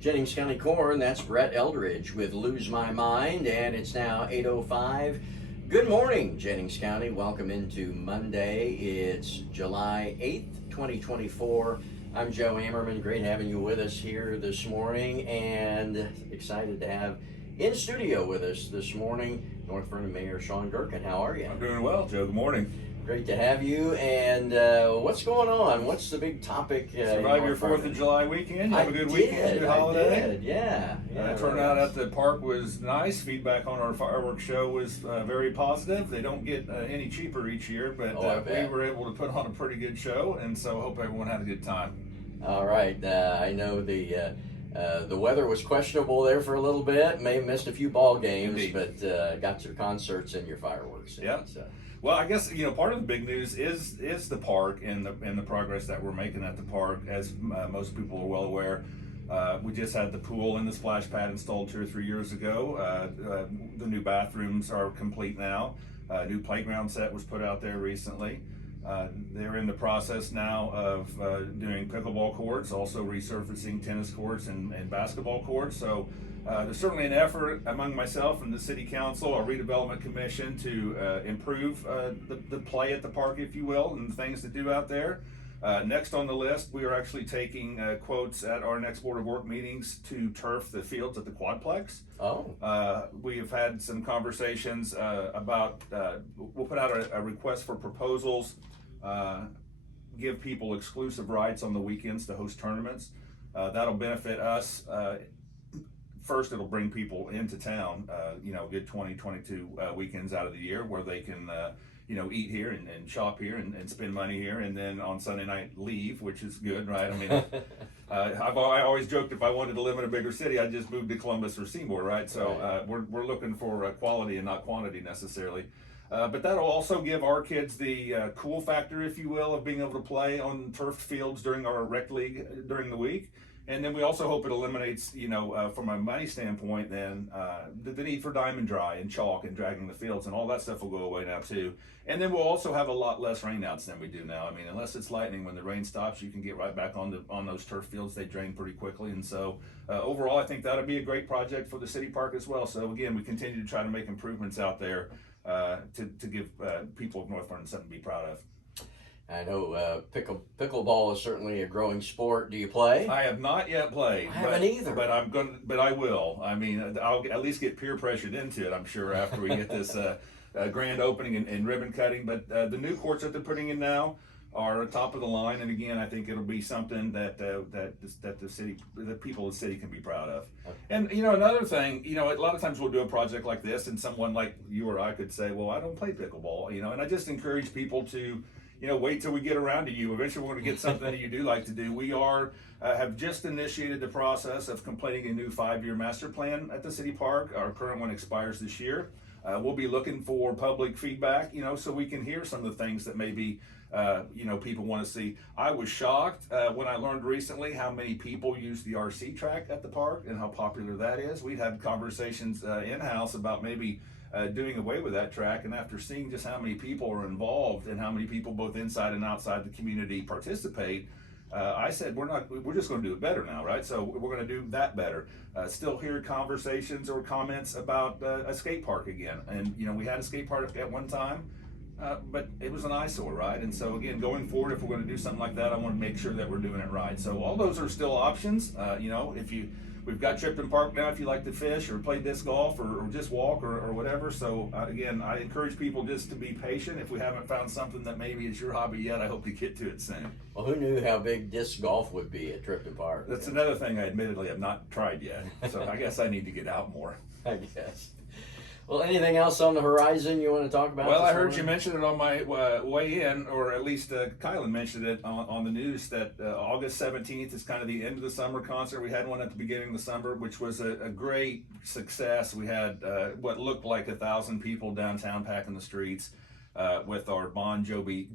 Jennings County Corn, that's Brett Eldridge with Lose My Mind, and it's now 8:05. Good morning, Jennings County. Welcome into Monday. It's July 8th, 2024. I'm Joe Ammerman. Great having you with us here this morning, and excited to have in studio with us this morning North Vernon Mayor Sean Gerken. How are you? I'm doing well, Joe. Good morning. Great to have you. And what's going on? What's the big topic? Survive your 4th of July weekend. You have a good weekend, good holiday. I did, yeah. Turnout at the park was nice. Feedback on our fireworks show was very positive. They don't get any cheaper each year, but we were able to put on a pretty good show, and so I hope everyone had a good time. All right. I know the weather was questionable there for a little bit. May have missed a few ball games, Indeed. but got your concerts and your fireworks. Yeah. Well, I guess part of the big news is the park and the progress that we're making at the park. As most people are well aware, we just had the pool and the splash pad installed 2 or 3 years ago. The new bathrooms are complete now. New playground set was put out there recently. They're in the process now of doing pickleball courts, also resurfacing tennis courts and basketball courts. So there's certainly an effort among myself and the City Council, our redevelopment commission, to improve the play at the park, if you will, and the things to do out there. Next on the list, we are actually taking quotes at our next Board of Work meetings to turf the fields at the Quadplex. We have had some conversations about, we'll put out a request for proposals, give people exclusive rights on the weekends to host tournaments. That'll benefit us. First, it'll bring people into town, good 22 weekends out of the year where they can, eat here and shop here and spend money here, and then on Sunday night leave, which is good, right? I mean, I always joked if I wanted to live in a bigger city, I'd just move to Columbus or Seymour, right? So we're looking for quality and not quantity necessarily. But that'll also give our kids the cool factor, if you will, of being able to play on turfed fields during our rec league during the week. And then we also hope it eliminates, from a money standpoint, then the need for diamond dry and chalk and dragging the fields, and all that stuff will go away now too. And then we'll also have a lot less rainouts than we do now. I mean, unless it's lightning, when the rain stops, you can get right back on those turf fields. They drain pretty quickly, and so overall, I think that'll be a great project for the city park as well. So again, we continue to try to make improvements out there to give people of North Vernon something to be proud of. I know pickleball is certainly a growing sport. Do you play? I have not yet played. I haven't either. But I will. I mean, I'll at least get peer pressured into it, I'm sure, after we get this grand opening and ribbon cutting. But the new courts that they're putting in now are top of the line, and again, I think it'll be something that the people of the city can be proud of. Okay. And another thing, a lot of times we'll do a project like this, and someone like you or I could say, "Well, I don't play pickleball," and I just encourage people to, wait till we get around to you. Eventually, we're going to get something that you do like to do. We have just initiated the process of completing a new 5-year master plan at the city park. Our current one expires this year. We'll be looking for public feedback, so we can hear some of the things that maybe, people want to see. I was shocked when I learned recently how many people use the RC track at the park and how popular that is. We'd had conversations in-house about maybe doing away with that track, and after seeing just how many people are involved and how many people both inside and outside the community participate, I said we're just going to do it better now, right? So we're going to do that better. Still hear conversations or comments about a skate park again, and we had a skate park at one time, but it was an eyesore, right? And so again, going forward, if we're going to do something like that, I want to make sure that we're doing it right. So all those are still options. We've got Tripton Park now if you like to fish or play disc golf or just walk or whatever. So again, I encourage people just to be patient. If we haven't found something that maybe is your hobby yet, I hope to get to it soon. Well, who knew how big disc golf would be at Tripton Park? That's another thing I admittedly have not tried yet. So I guess I need to get out more. I guess. Well, anything else on the horizon you want to talk about? Well, this I heard morning? you mention it on my way in, or at least Kylan mentioned it on the news that August 17th is kind of the end of the summer concert. We had one at the beginning of the summer, which was a great success. We had what looked like 1,000 people downtown packing the streets. With our Bon Jovi,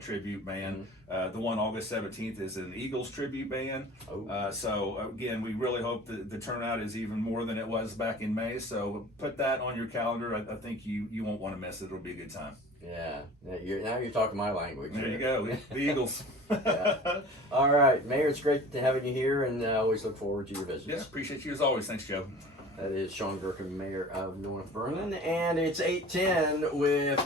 tribute band. The one August 17th is an Eagles tribute band. Oh. So again, we really hope that the turnout is even more than it was back in May. So put that on your calendar. I think you won't want to miss it. It'll be a good time. Yeah. Now you're talking my language. There you go. The Eagles. Yeah. All right, Mayor, it's great to having you here, and I always look forward to your visits. Yeah, appreciate you as always. Thanks, Joe. That is Sean Gerken, Mayor of North Vernon, and it's 8:10 with